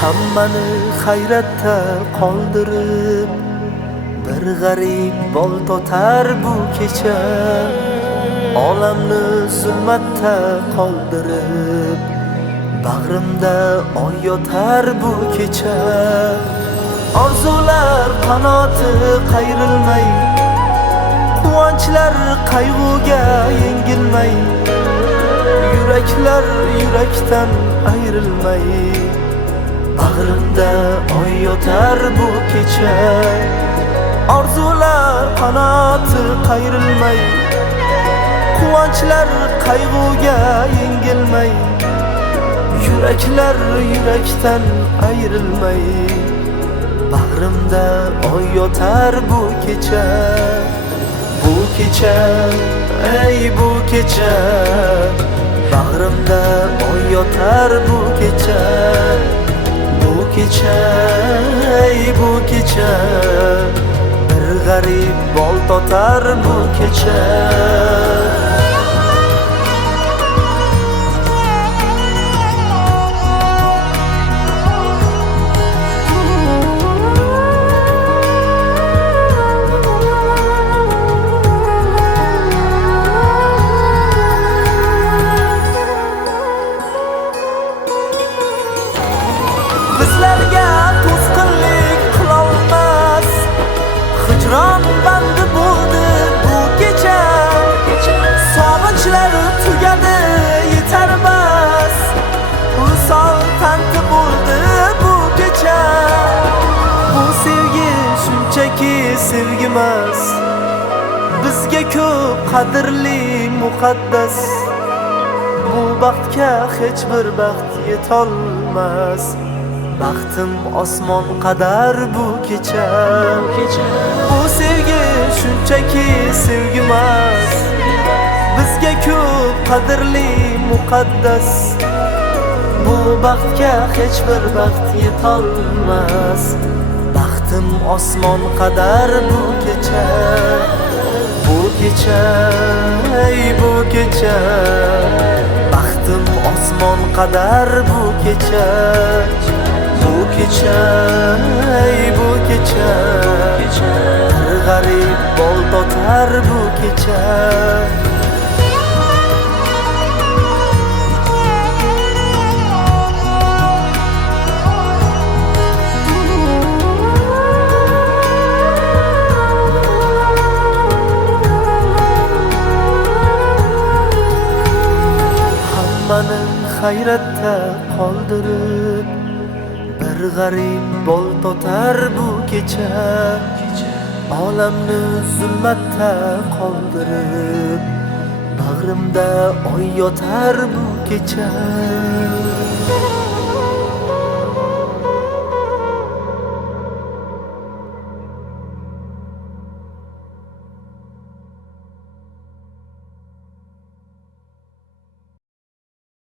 hammani hayratda qoldirib, bir g'arib bol totar bu kecha. Olamni zulmatda qoldirib, bag'rimda oy yotar bu kecha. Orzular qanoti qayrilmay, quvonchlar qayg'uga yengilmay, yuraklar yurakdan ayrilmay, bag'rimda oy yotar bu kecha. Orzular qanoti qayrilmay, quvonchlar qayg'uga yengilmay, yuraklar yurakdan ayrilmay, bag'rimda oy yotar bu kecha. Bu kecha, ey bu kecha, bag'rimda oy yotar bu kecha. Bu kecha, ey bu kecha, bir g'arib bol totar bu kecha. Bizlarga to'sqinlik qilolmas, hijron bandi bo'ldi bu kecha. Sog'inchlar tugadi yetarmas, visol tanti bo'ldi bu kecha. Bu sevgi shunchaki sevgimas, bizga ko'p qadrli muqaddas. Bu baxtga hech bir baxt yetolmas, baxtim osmon qadar bu kecha. Bu sevgi shunchaki sevgimas, bizga ko'p qadrli muqaddas. Bu baxtga hech bir baxt yetolmas, baxtim osmon qadar bu kecha. Bu kecha, ey bu kecha, baxtim osmon qadar bu kecha. Bu kecha, ey bu kecha, bir g'arib bol totar bu kecha. Hammani hayratda qoldirib, bir g'arib bol totar bu kecha. Olamni zulmatda qoldirib, bag'rimda oy yotar bu kecha.